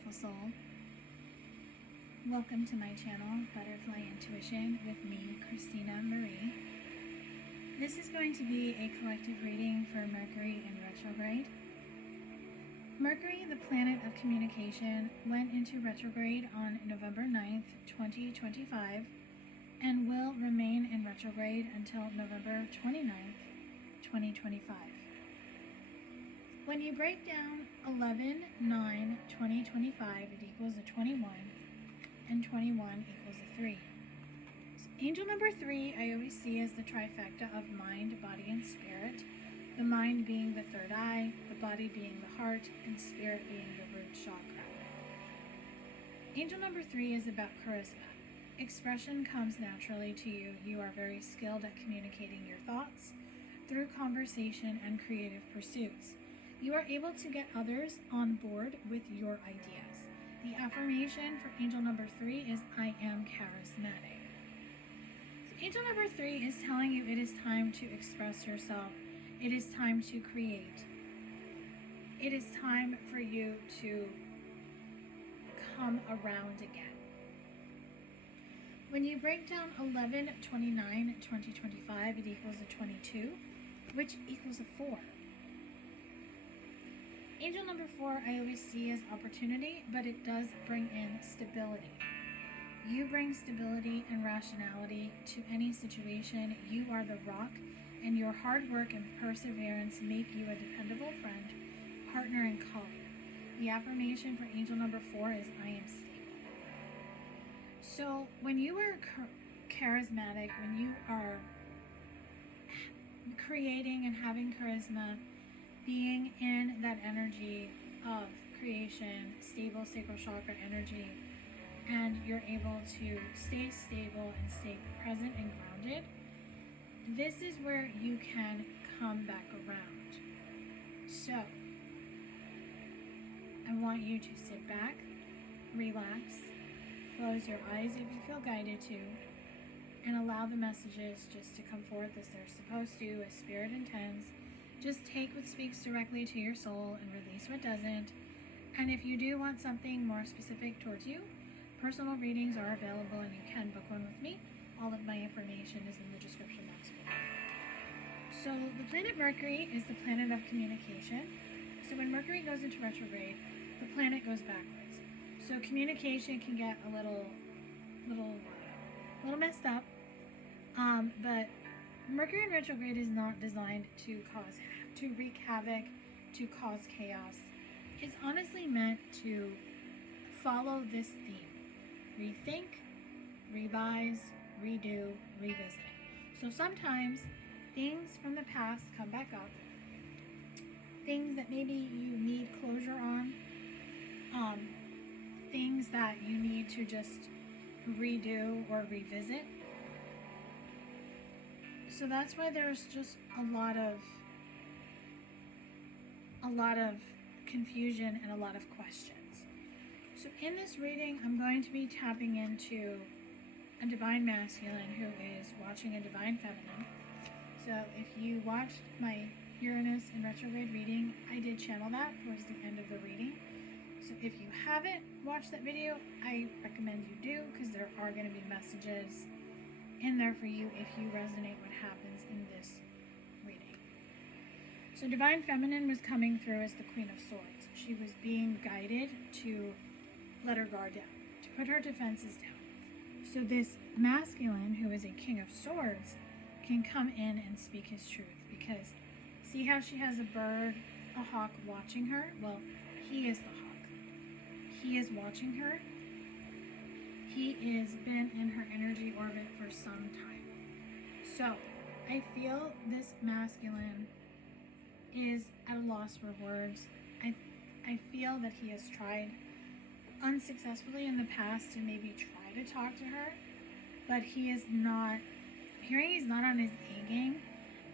beautiful soul. Welcome to my channel, Butterfly Intuition, with me, Christina Marie. This is going to be a collective reading for Mercury in retrograde. Mercury, the planet of communication, went into retrograde on November 9th, 2025, and will remain in retrograde until November 29th, 2025. When you break down 11/9/2025, it equals a 21, and 21 equals a 3. So angel number 3 I always see as the trifecta of mind, body, and spirit. The mind being the third eye, the body being the heart, and spirit being the root chakra. Angel number 3 is about charisma. Expression comes naturally to you. You are very skilled at communicating your thoughts through conversation and creative pursuits. You are able to get others on board with your ideas. The affirmation for angel number 3 is, I am charismatic. So angel number 3 is telling you it is time to express yourself. It is time to create. It is time for you to come around again. When you break down 11/29/2025, it equals a 22, which equals a 4. Angel number 4 I always see as opportunity, but it does bring in stability. You bring stability and rationality to any situation. You are the rock, and your hard work and perseverance make you a dependable friend, partner, and colleague. The affirmation for angel number 4 is, I am stable. So when you are charismatic, when you are creating and having charisma, being in that energy of creation, stable sacral chakra energy, and you're able to stay stable and stay present and grounded, this is where you can come back around. So I want you to sit back, relax, close your eyes if you feel guided to, and allow the messages just to come forth as they're supposed to, as spirit intends. Just take what speaks directly to your soul and release what doesn't. And if you do want something more specific towards you, personal readings are available and you can book one with me. All of my information is in the description box below. So the planet Mercury is the planet of communication. So when Mercury goes into retrograde, the planet goes backwards. So communication can get a little messed up. But Mercury in retrograde is not designed to wreak havoc, to cause chaos. It's honestly meant to follow this theme: rethink, revise, redo, revisit. So sometimes things from the past come back up, things that maybe you need closure on, things that you need to just redo or revisit. So that's why there's just a lot of confusion and a lot of questions. So in this reading, I'm going to be tapping into a divine masculine who is watching a divine feminine. So if you watched my Uranus in retrograde reading, I did channel that towards the end of the reading. So if you haven't watched that video, I recommend you do, because there are going to be messages in there for you if you resonate what happens in this reading. So divine feminine was coming through as the Queen of Swords. She was being guided to let her guard down, to put her defenses down. So this masculine, who is a King of Swords, can come in and speak his truth, because see how she has a bird, a hawk watching her? Well, he is the hawk. He is watching her. He has been in her energy orbit for some time. So I feel this masculine is at a loss for words. I feel that he has tried unsuccessfully in the past to maybe try to talk to her, but he is not, hearing he's not on his A game.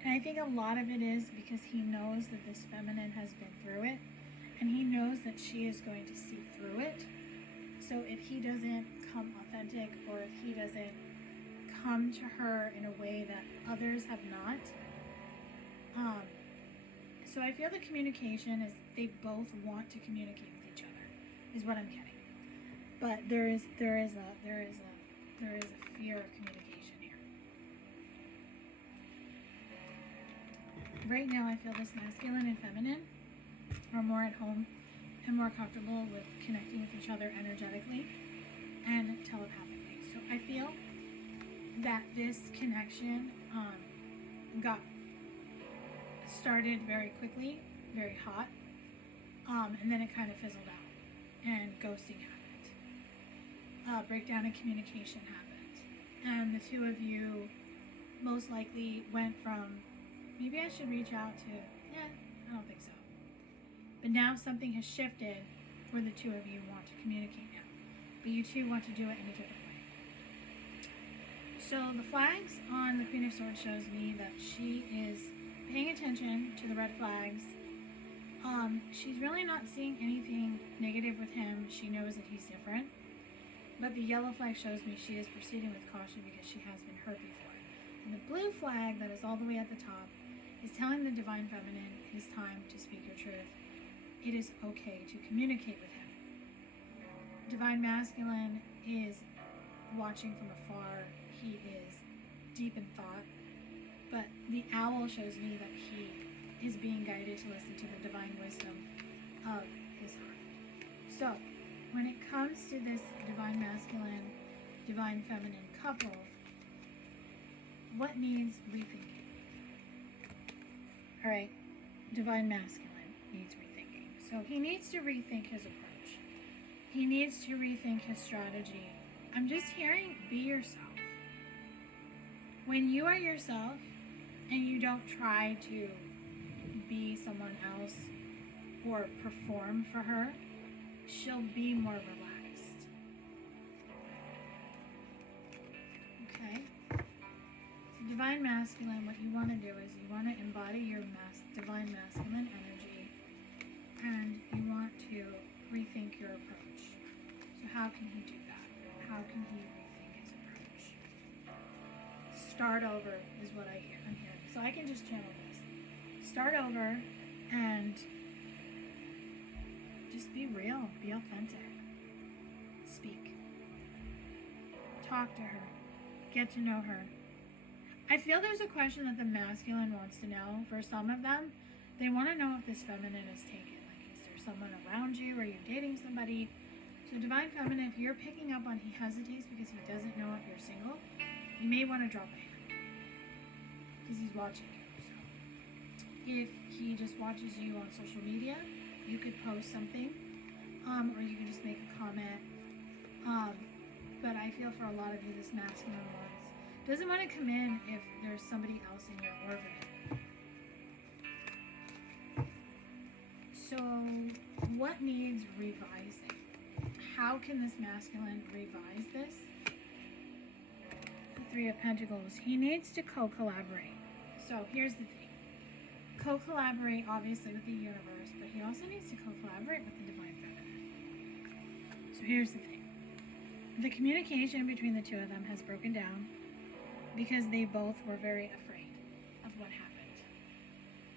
And I think a lot of it is because he knows that this feminine has been through it, and he knows that she is going to see through it. So if he doesn't come authentic, or if he doesn't come to her in a way that others have not, so I feel the communication is they both want to communicate with each other. is what I'm getting. But there is a fear of communication here. Right now I feel this masculine and feminine are more at home and more comfortable with connecting with each other energetically and telepathically. So I feel that this connection got started very quickly, very hot, and then it kind of fizzled out, and ghosting happened. Breakdown in communication happened, and the two of you most likely went from, maybe I should reach out to, I don't think so. But now something has shifted where the two of you want to communicate now, but you two want to do it in a different way. So the flags on the Queen of Swords shows me that she is paying attention to the red flags. She's really not seeing anything negative with him. She knows that he's different. But the yellow flag shows me she is proceeding with caution because she has been hurt before. And the blue flag that is all the way at the top is telling the Divine Feminine it is time to speak your truth. It is okay to communicate with him. Divine Masculine is watching from afar. He is deep in thought. But the owl shows me that he is being guided to listen to the divine wisdom of his heart. So, when it comes to this Divine Masculine, Divine Feminine couple, what needs rethinking? Alright, Divine Masculine needs rethinking. So he needs to rethink his approach. He needs to rethink his strategy. I'm just hearing, be yourself. When you are yourself and you don't try to be someone else or perform for her, she'll be more relaxed. Okay? Divine Masculine, what you want to do is you want to embody your Divine Masculine energy, and you want to rethink your approach. So how can he do that? How can he rethink his approach? Start over is what I'm hearing. So I can just channel this. Start over and just be real, be authentic. Speak. Talk to her. Get to know her. I feel there's a question that the masculine wants to know. For some of them, they want to know if this feminine is taken. Like, is there someone around you? Are you dating somebody? So Divine Feminine, if you're picking up on he hesitates because he doesn't know if you're single, you may want to drop a hand because he's watching you. So if he just watches you on social media, you could post something, or you can just make a comment. But I feel for a lot of you, this masculine doesn't want to come in if there's somebody else in your orbit. So what needs revising? How can this masculine revise this? The Three of Pentacles. He needs to co-collaborate. So here's the thing. Co-collaborate obviously with the universe, but he also needs to co-collaborate with the Divine Feminine. So here's the thing. The communication between the two of them has broken down because they both were very afraid of what happened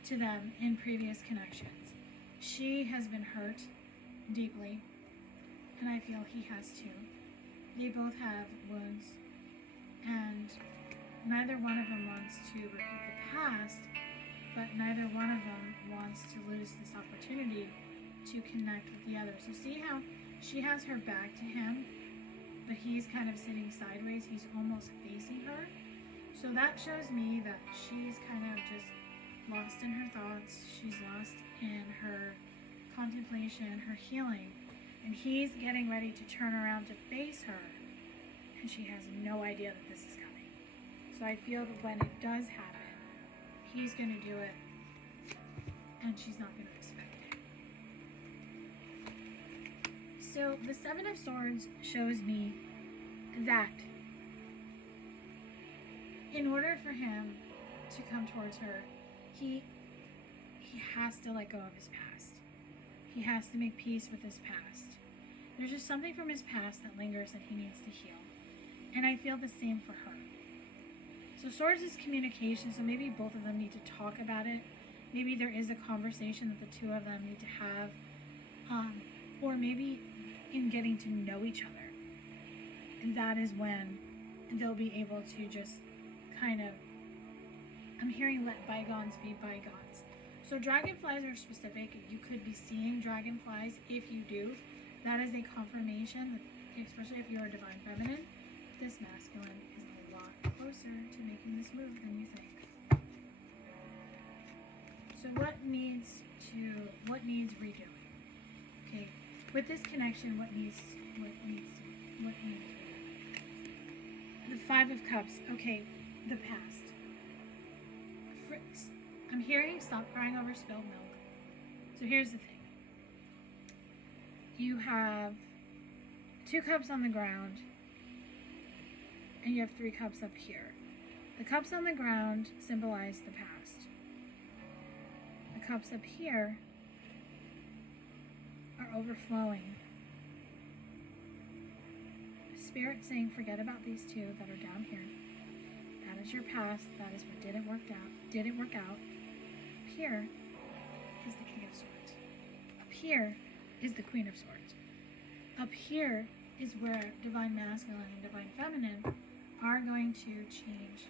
to them in previous connections. She has been hurt deeply, and I feel he has too. They both have wounds, and neither one of them wants to repeat the past, but neither one of them wants to lose this opportunity to connect with the other. So see how she has her back to him, but he's kind of sitting sideways. He's almost facing her. So that shows me that she's kind of just lost in her thoughts. She's lost in her contemplation, her healing. And he's getting ready to turn around to face her. And she has no idea that this is coming. So I feel that when it does happen, he's going to do it. And she's not going to expect it. So the Seven of Swords shows me that in order for him to come towards her, he has to let go of his past. He has to make peace with his past. There's just something from his past that lingers that he needs to heal. And I feel the same for her. So Swords is communication, so maybe both of them need to talk about it. Maybe there is a conversation that the two of them need to have. Or maybe in getting to know each other. And that is when they'll be able to just kind of, I'm hearing let bygones be bygones. So dragonflies are specific. You could be seeing dragonflies. If you do, that is a confirmation that, especially if you're a divine feminine, this masculine is a lot closer to making this move than you think. So what needs redoing? Okay, with this connection, what needs the Five of Cups. Okay, the past. I'm hearing stop crying over spilled milk. So here's the thing. You have 2 cups on the ground, and you have 3 cups up here. The cups on the ground symbolize the past. The cups up here are overflowing. Spirit saying, forget about these 2 that are down here. That is your past. That is what didn't work out. Up here is the King of Swords. Up here is the Queen of Swords. Up here is where divine masculine and divine feminine are going to change.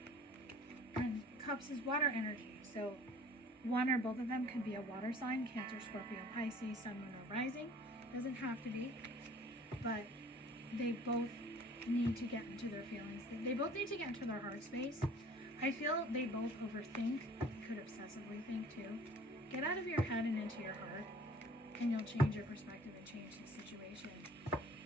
And cups is water energy. So one or both of them could be a water sign, Cancer, Scorpio, Pisces, Sun, Moon, or Rising. Doesn't have to be, but they both need to get into their feelings. They both need to get into their heart space. I feel they both overthink, could obsessively think too. Get out of your head and into your heart, and you'll change your perspective and change the situation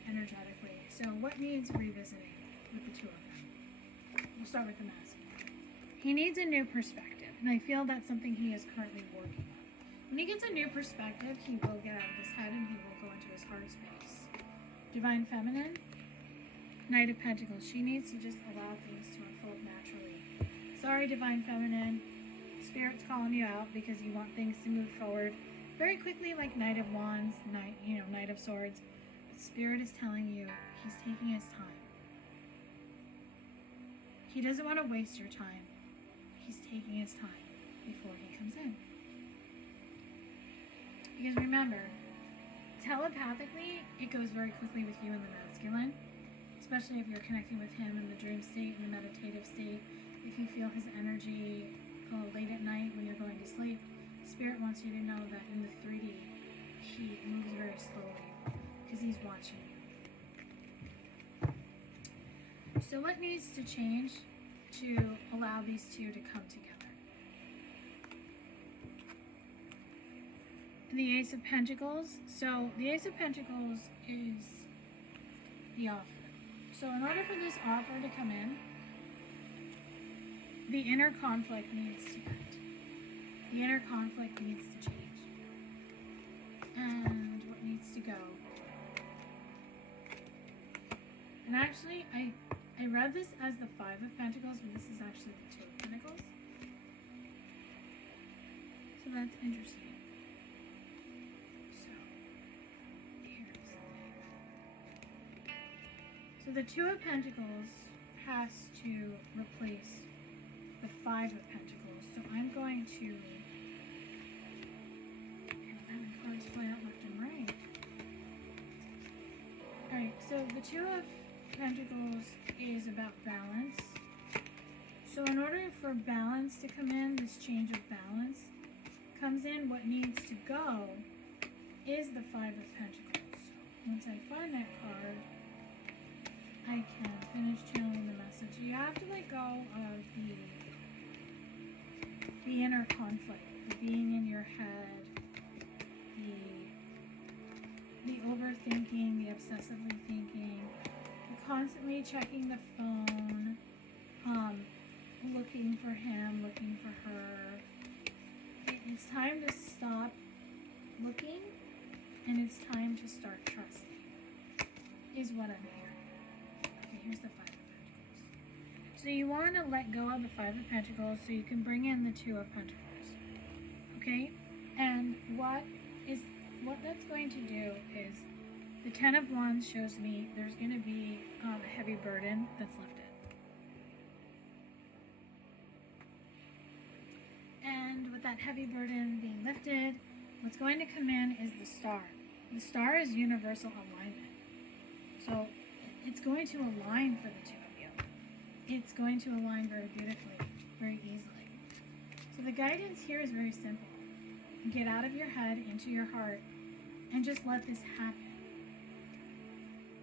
energetically. So what needs revisiting with the 2 of them? We'll start with the masculine. He needs a new perspective, and I feel that's something he is currently working on. When he gets a new perspective, he will get out of his head and he will go into his heart space. Divine feminine, Knight of Pentacles. She needs to just allow things to unfold naturally. Sorry, divine feminine. Spirit's calling you out because you want things to move forward very quickly, like Knight of Wands, Knight of Swords. But Spirit is telling you he's taking his time. He doesn't want to waste your time. He's taking his time before he comes in. Because remember, telepathically, it goes very quickly with you in the masculine, especially if you're connecting with him in the dream state, in the meditative state. If you feel his energy late at night when you're going to sleep, Spirit wants you to know that in the 3D, he moves very slowly because he's watching you. So what needs to change to allow these 2 to come together? The Ace of Pentacles. So the Ace of Pentacles is the offer. So in order for this offer to come in, the inner conflict needs to end. The inner conflict needs to change. And what needs to go? And actually, I read this as the 5 of Pentacles, but this is actually the 2 of Pentacles. So that's interesting. So the 2 of Pentacles has to replace the 5 of Pentacles. So I'm going to, I'm having cards fly out left and right. Alright, so the 2 of Pentacles is about balance. So in order for balance to come in, this change of balance comes in, what needs to go is the 5 of Pentacles. So once I find that card, I can finish channeling the message. You have to let go of the inner conflict, the being in your head, the overthinking, the obsessively thinking, the constantly checking the phone, looking for him, looking for her. It's time to stop looking, and it's time to start trusting, is what I'm hearing. Here's the 5 of Pentacles. So you want to let go of the 5 of Pentacles so you can bring in the 2 of Pentacles. Okay? And what that's going to do is the 10 of Wands shows me there's going to be a heavy burden that's lifted. And with that heavy burden being lifted, what's going to come in is the Star. The Star is universal alignment. So it's going to align for the two of you. It's going to align very beautifully, very easily. So the guidance here is very simple. Get out of your head into your heart and just let this happen.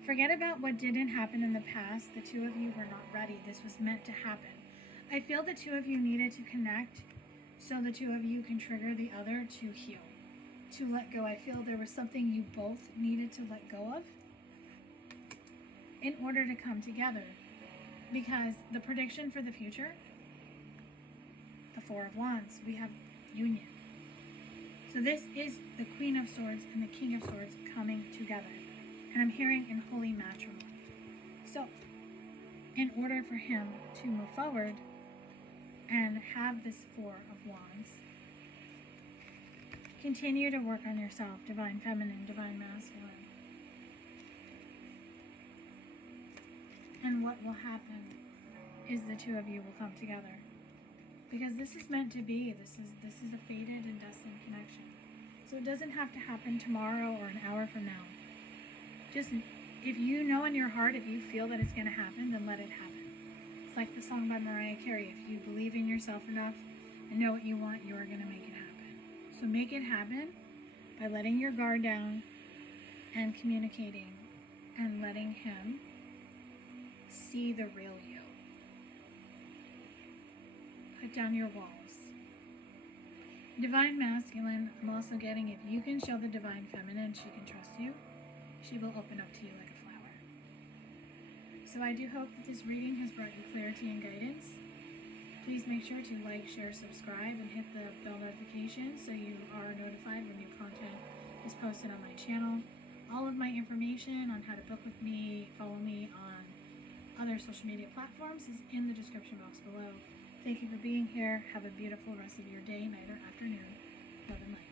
Forget about what didn't happen in the past. The two of you were not ready. This was meant to happen. I feel the two of you needed to connect so the two of you can trigger the other to heal, to let go. I feel there was something you both needed to let go of in order to come together. Because the prediction for the future, the Four of Wands, we have union. So this is the Queen of Swords and the King of Swords coming together. And I'm hearing in holy matrimony. So, in order for him to move forward and have this Four of Wands, continue to work on yourself, Divine Feminine, Divine Masculine. And what will happen is the two of you will come together. Because this is meant to be. This is a fated and destined connection. So it doesn't have to happen tomorrow or an hour from now. Just, if you know in your heart, if you feel that it's going to happen, then let it happen. It's like the song by Mariah Carey. If you believe in yourself enough and know what you want, you are going to make it happen. So make it happen by letting your guard down and communicating and letting him see the real you. Put down your walls. Divine Masculine, I'm also getting, if you can show the Divine Feminine, she can trust you. She will open up to you like a flower. So I do hope that this reading has brought you clarity and guidance. Please make sure to like, share, subscribe, and hit the bell notification so you are notified when new content is posted on my channel. All of my information on how to book with me, follow me on other social media platforms is in the description box below. Thank you for being here. Have a beautiful rest of your day, night, or afternoon. Love and light.